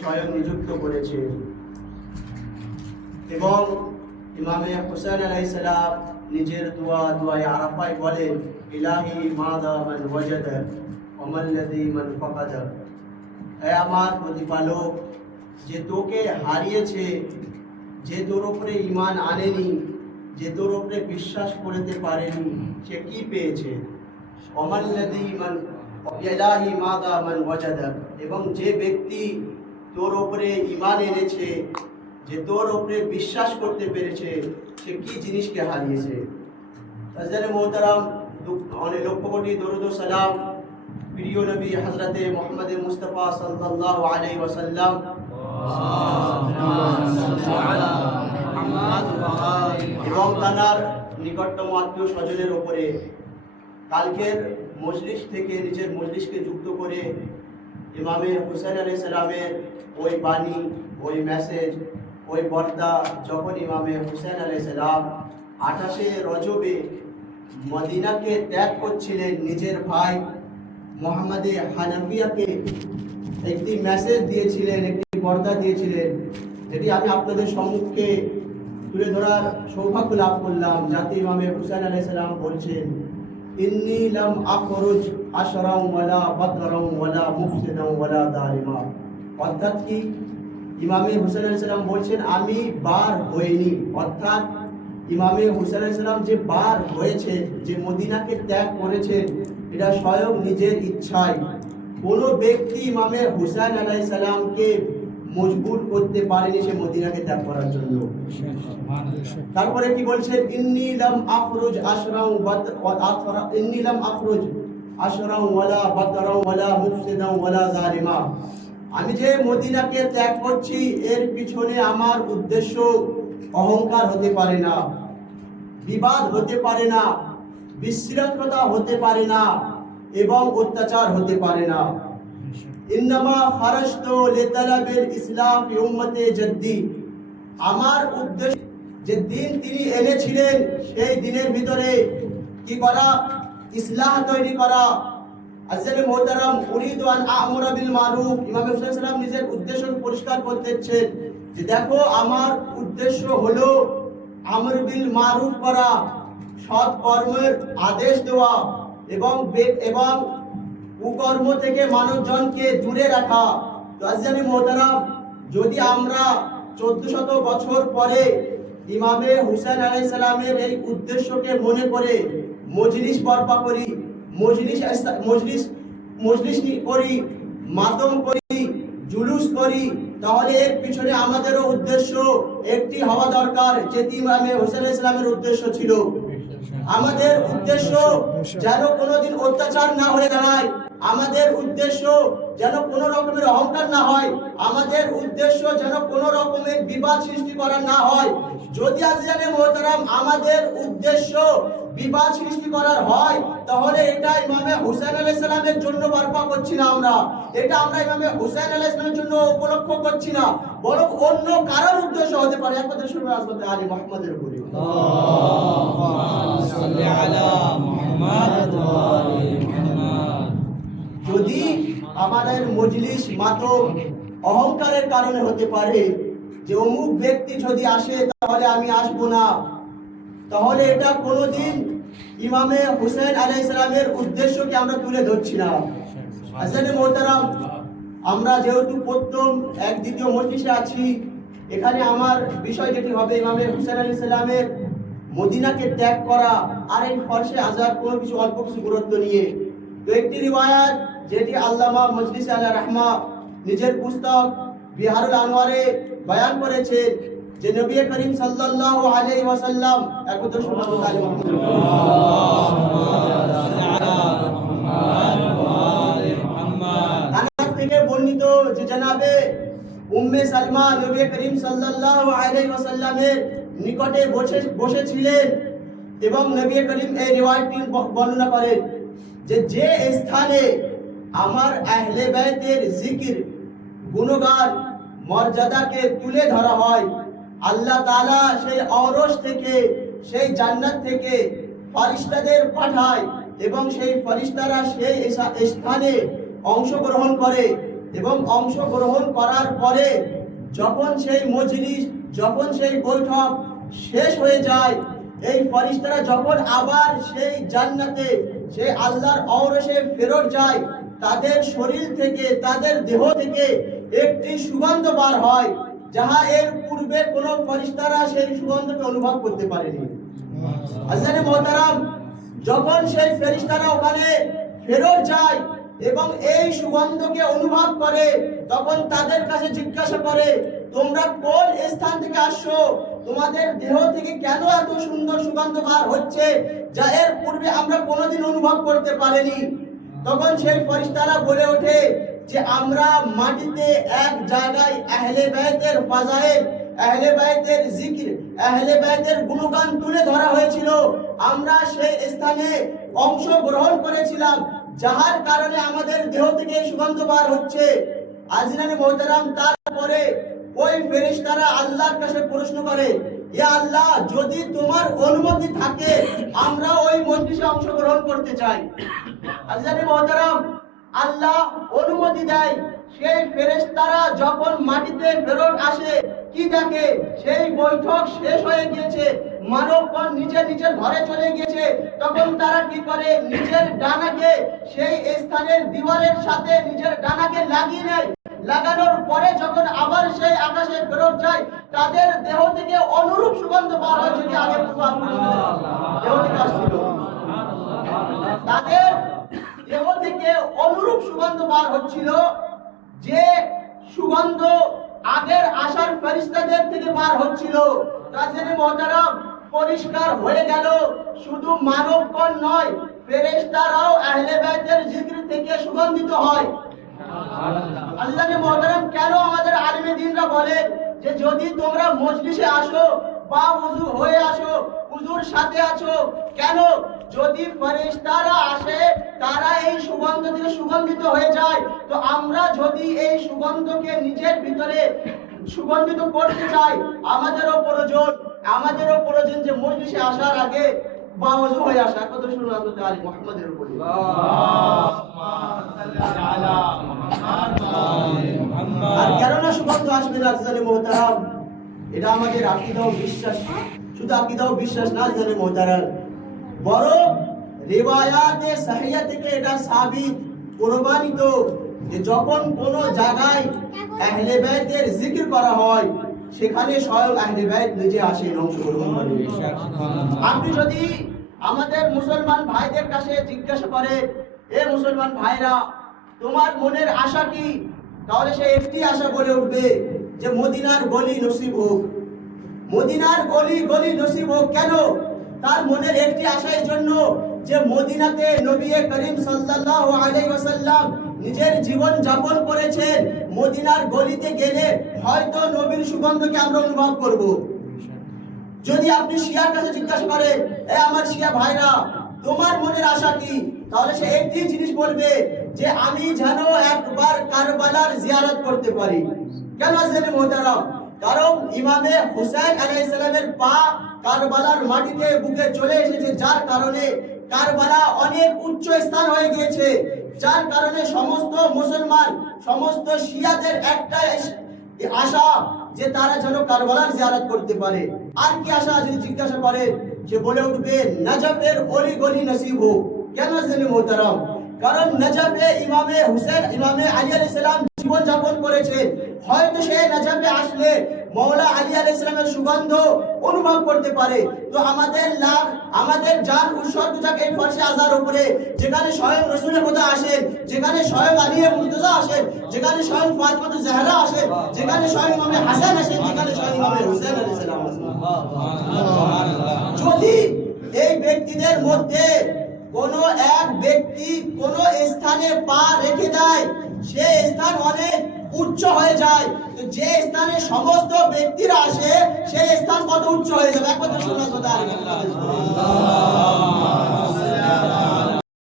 স্বয়ং নিযুক্ত করেছে এবং ইমামে হুসাইন আলাইহিস সালাম নিজের দুআয়ে আরাফায় বলেন, ইলাহি মাদা মান ওয়াজাদা ওয়া মাল্লাযী মান ফাকাদা। হে আমার প্রতিপালক, যে তোকে হারিয়েছে, যে তোর উপরে ঈমান আনেনি, যে তোর উপরে বিশ্বাস করতে পারেনি, সে কি পেয়েছে? ওয়া মাল্লাযী মান ইলাহি মাদা মান ওয়াজাদা, এবং যে ব্যক্তি তোর উপরে ঈমান এনেছে, যে তোর উপরে বিশ্বাস করতে পেরেছে, সে কি জিনিসকে হারিয়েছে? হযরত মোহতারাম, অনেক লক্ষ কোটি দরুদ ও সালাম প্রিয় নবী হযরতে মুহাম্মদ মুস্তাফা সাল্লাল্লাহু আলাইহি ওয়াসাল্লাম এবং তার নিকটতম আত্মীয় স্বজনের উপরে কালকের মজলিস থেকে নিজের মজলিসকে যুক্ত করে ইমামে হুসাইন আলাইহিস সালামের ওই বাণী, ওই মেসেজ, ওই বার্তা যখন ইমামে হুসাইন আলাইহিস সালাম 28শে রজবে মদিনাকে ত্যাগ করছিলেন, নিজের ভাই মুহাম্মদে হানাফিয়াকে একটি মেসেজ দিয়েছিলেন, একটি বার্তা দিয়েছিলেন, যেটি আমি আপনাদের সম্মুখে তুলে ধরার সৌভাগ্য লাভ করলাম। যাতে ইমামে হুসাইন আলাইহিস সালাম বলছেন, ইন্নী লাম আখরুজ আশরাম ওয়ালা বাদরাম ওয়ালা মুফসিদাম ওয়ালা দারিমা। অর্থাৎ কি, ইমামে হুসাইন আলাইহিস সালাম বলছেন, আমি বার হইনি। অর্থাৎ ইমামে হুসাইন আলাইহিস সালাম যে বার হয়েছে, যে মদিনাকে ত্যাগ করেছেন, এটা স্বয়ং নিজের ইচ্ছায়। কোনো ব্যক্তি ইমামে হুসাইন আলাইহিস সালামকে মজবুর করতে পারেনি সে মদিনাকে ত্যাগ করার জন্য। তারপরে কি বলছেন, ইন্নী লাম আখরুজ আশরাম ইন্নী লাম আখরুজ আশরাম ওয়ালা বাদরাম ওয়ালা মুফসিদাম ওয়ালা জালিমা। আমি যে মদিনাকে ত্যাগ করছি, এর পিছনে আমার উদ্দেশ্য অহংকার হতে পারে না, বিবাদ হতে পারে না, বিশৃঙ্খলতা হতে পারে না, এবং অত্যাচার হতে পারে না। ইন্নামা খারাজতু লিতালাবিল ইসলাম ফি উম্মতি জাদ্দি। আমার উদ্দেশ্য, যে দিন তিনি এনেছিলেন, সেই দিনের ভিতরে কি করা? ইসলাহ তৈরি করা। হযরত মুহতারাম, উরিদু আন আ'মুরা বিল মারুফ। ইমাম হুসাইন সাল্লাল্লাহু আলাইহি নিজের উদ্দেশ্য পরিষ্কার করতেছেন যে দেখো, আমার উদ্দেশ্য হলো আমর বিল মারুফ করা, সৎ কর্মের আদেশ দেওয়া, এবং কুকর্ম থেকে মানবজনকে দূরে রাখা। তো হযরত মুহতারাম, যদি আমরা 1400 বছর পরে ইমামে হুসাইন আলাইহিস সালামের এই উদ্দেশ্যকে মনে করে মজলিস বর্পা করি, মজলিস করি, মাতম করি, জুলুস করি, তাহলে এর পিছনে আমাদেরও উদ্দেশ্য একটি হওয়া দরকার, যেটি ইমামে হুসাইন আলাইহিস সালামের উদ্দেশ্য ছিল। আমাদের উদ্দেশ্য যেন কোনোদিন অত্যাচার না হয়ে দাঁড়ায়, আমাদের উদ্দেশ্য যেন কোনো রকমের অহংকার না হয়, আমাদের উদ্দেশ্য যেন কোনো রকমের বিবাদ সৃষ্টি করা না হয়। যদি আজিজানে মুহতারাম আমাদের উদ্দেশ্য বিবাদ সৃষ্টি করার হয়, তাহলে এটা ইমামে হুসাইন আলাইহিস সালামের জন্য বর্পা করছি না আমরা, এটা আমরা ইমামে হুসাইন আলাইহিস সালামের জন্য উপলক্ষ করছি না, বরং অন্য কারোর উদ্দেশ্য হতে পারে। একমাত্র শুরু আসবে আলী মুহাম্মদের উপরে। যদি আমাদের মজলিস মাতম অহংকারের কারণে হতে পারে, যে অমুক ব্যক্তি যদি আসে তাহলে আমি আসবো না, তাহলে এটা কোনোদিন ইমামে হুসাইন আলাইহিস সালামের উদ্দেশ্যকে আমরা তুলে ধরছি না। হযরত মুহতারাম, আমরা যেহেতু প্রথম এক দ্বিতীয় মজলিসে আছি, এখানে আমার বিষয় যেটি হবে ইমামে হুসাইন আলাইহিস সালামের মদিনাকে ত্যাগ করা আর এই ফরশে আজাদ, কোনো কিছু অল্প কিছু গুরুত্ব নিয়ে। তো একটি রিওয়ায়াত যেটি আল্লামা মজলিস আলা রাহমা নিজের পুস্তক বিহারুল আনোয়ারে বয়ান করেছেন, যে নবী করিম সাল্লাল্লাহু আলাইহি ওয়াসাল্লাম একমাত্র সুন্নাত আলী মুহাম্মদ আনাস থেকে বর্ণিত যে জনাবে উম্মে সালমা নবী করিম সাল্লাল্লাহু আলাইহি ওয়াসাল্লামের নিকটে বসেছিলেন, এবং নবী করিম এই রিওয়ায়াতটি বর্ণনা করেন যে স্থানে আমার আহলে বাইতের জিকির, গুণগান, মর্যাদাকে তুলে ধরা হয়, আল্লাহ তাআলা সেই অরশ থেকে, সেই জান্নাত থেকে ফেরেশতাদের পাঠায়, এবং সেই ফেরেশতারা সেই স্থানে অংশগ্রহণ করে। এবং অংশগ্রহণ করার পরে যখন সেই মজলিস, যখন সেই বৈঠক শেষ হয়ে যায়, এই ফেরেশতারা যখন আবার সেই জান্নাতে, সেই আল্লাহর ঔরসে ফেরত যায়, তাদের শরীর থেকে, তাদের দেহ থেকে একটি সুগন্ধ বার হয়, যাহা এর পূর্বে কোনো ফেরেশতারা সেই সুগন্ধকে অনুভব করতে পারেনি। হাজরাতে মোহতারাম, যখন সেই ফেরেশতারা ওখানে ফেরত যায় এবং এই সুগন্ধকে অনুভব করে, তখন তাদের কাছে জিজ্ঞাসা করে, তোমরা কোন স্থান থেকে আসছো? তোমাদের দেহ থেকে কেন এত সুন্দর সুগন্ধ বার হচ্ছে, যা এর পূর্বে আমরা কোনোদিন অনুভব করতে পারিনি? তখন সেই ফেরেশতারা বলে ওঠে যে আমরা মাটিতে এক জায়গায় আহলে বাইতের ফাজাইল, আহলে বাইতের জিকির, আহলে বাইতের গুণগান তুলে ধরা হয়েছিল, আমরা সেই স্থানে অংশগ্রহণ করেছিলাম, যাহার কারণে আমাদের দেহ থেকে সুগন্ধ বার হচ্ছে। আজিনানে মোহতারাম, তারপরে ওই ফেরেশতারা আল্লাহর কাছে প্রশ্ন করে, ইয়া আল্লাহ, যদি তোমার অনুমতি থাকে আমরা ওই মজলিসে অংশগ্রহণ করতে চাই। আজিনানে মোহতারাম, আল্লাহ অনুমতি দেয়। সেই ফেরেশতারা যখন মাটিতে ফেরত আসে, কি দেখে? সেই বৈঠক শেষ হয়ে গিয়েছে, মানবগণ নিজের নিজের ঘরে চলে গিয়েছে। তখন তারা কি করে? নিজের ডানাকে সেই স্থানের দিওয়ালের সাথে নিজের ডানাকে লাগিয়ে নেয়। লাগানোর পরে যখন আবার সেই আকাশে ফেরত যায়, তাদের দেহ থেকে অনুরূপ সুগন্ধ বার হয়, যেটি আগে দেহ থেকে আসছিল। তাদের দেহ থেকে অনুরূপ সুগন্ধ বার হচ্ছিল, যে সুগন্ধ আগের আসার ফেরেশতাদের থেকে বার হচ্ছিল। কাজেরে মুহতারাম, পরিষ্কার হয়ে গেল শুধু মানবগণ নয়, ফেরেশতারাও আহলে বাইতের জিকির থেকে সুগন্ধিত হয়। আল্লাহর মুহতারাম, কেন আমাদের আলেমে দ্বীনরা বলে যে যদি তোমরা মজলিসে আসো বা ওযু হয়ে আসো, হুজুর সাথে আছো, কেন? যদি ফেরেশতারা আসে, তারা এই সুগন্ধ থেকে সুগন্ধিত হয়ে যায়, তো আমরা যদি এই সুগন্ধকে নিজের ভিতরে সুগন্ধিত করতে চাই, আমাদেরও প্রয়োজন যে মজলিসে আসার আগে বা ওযু হয়ে আসা। কত শুনুন হযরত আলী মুহাম্মদের উপরে। আর কেননা সুগন্ধ আসবে না জানে মুহতারাম, এটা আমাদের আকীদা ও বিশ্বাস। শুধু আকীদা ও বিশ্বাস না জানে মুহতারাম, বরং রিওয়ায়াতে সহিহ থেকে এটা সাবিত প্রমাণিত যে যখন কোন জায়গায় আহলে বাইতের জিকির করা হয়, সেখানে স্বয়ং আহলে বাইত নিজে আসেন, অংশগ্রহণ করেন। আপনি যদি আমাদের মুসলমান ভাইদের কাছে জিজ্ঞাসা করেন, এ মুসলমান ভাইরা, তোমার মনের আশা কি? তাহলে সে একটি আশা বলে উঠবে যে মদিনার গলি নসিব হোক, মদিনার গলি গলি নসিব হোক। কেন? তার মনের একটি আশা এই জন্য যে মদিনাতে নবী করিম সাল্লাল্লাহু আলাইহি ওয়াসাল্লাম নিজের জীবন যাপন করেছেন, মদিনার গলিতে গেলে হয়তো নবীর সুগন্ধকে আমরা অনুভব করব। যদি আপনি শিয়ার কাছে জিজ্ঞাসা করেন, এ আমার শিয়া ভাইরা, তোমার মনের আশা কি? তাহলে সে একটি জিনিস বলবে যে আমি যেন একবার কারবালার জিয়ারত করতে পারি। কেন জানেন মুহতারাম? কারণ ইমামে হুসাইন আলাইহিস সালামের পা কারবালার মাটিতে বুকে চলে এসেছে, যার কারণে কারবালা অনেক উচ্চ স্থান হয়ে গিয়েছে, যার কারণে সমস্ত মুসলমান, সমস্ত শিয়াদের একটাই আশা যে তারা যেন কারবালার জিয়ারত করতে পারে। আর কি আশা যদি জিজ্ঞাসা করে, সে বলে উঠবে নজফের অলি গলি নসিব হোক। কেন জানেন মুহতারাম? কারণ নজফে ইমামে হুসাইন, ইমামে আলী আলাইহিস সালাম জীবন যাপন করেছে, হয়তো সে নজফে আসলে মওলা আলী আলাইহিস সালামের সুগন্ধ অনুভব করতে পারে। তো আমাদের জান উৎসর্গ যাক এই ফরশে আযার উপরে, যেখানে স্বয়ং রাসূল খোদা আসেন, যেখানে স্বয়ং আলী মুর্তজা আসেন, যেখানে স্বয়ং ফাতিমা জাহরা আসেন, যেখানে স্বয়ং ইমামে হাসান আসেন, যেখানে স্বয়ং ইমামে হুসাইন আলাইহিস সালাম আসেন। যদি এই ব্যক্তিদের মধ্যে কোন এক ব্যক্তি কোন স্থানে পা রেখে দেয়, সে স্থান অনেক উচ্চ হয়ে যায়। তো যে স্থানে সমস্ত ব্যক্তিরা আসে, সেই স্থান কত উচ্চ হয়ে যাবে? একবার শোনা কথা।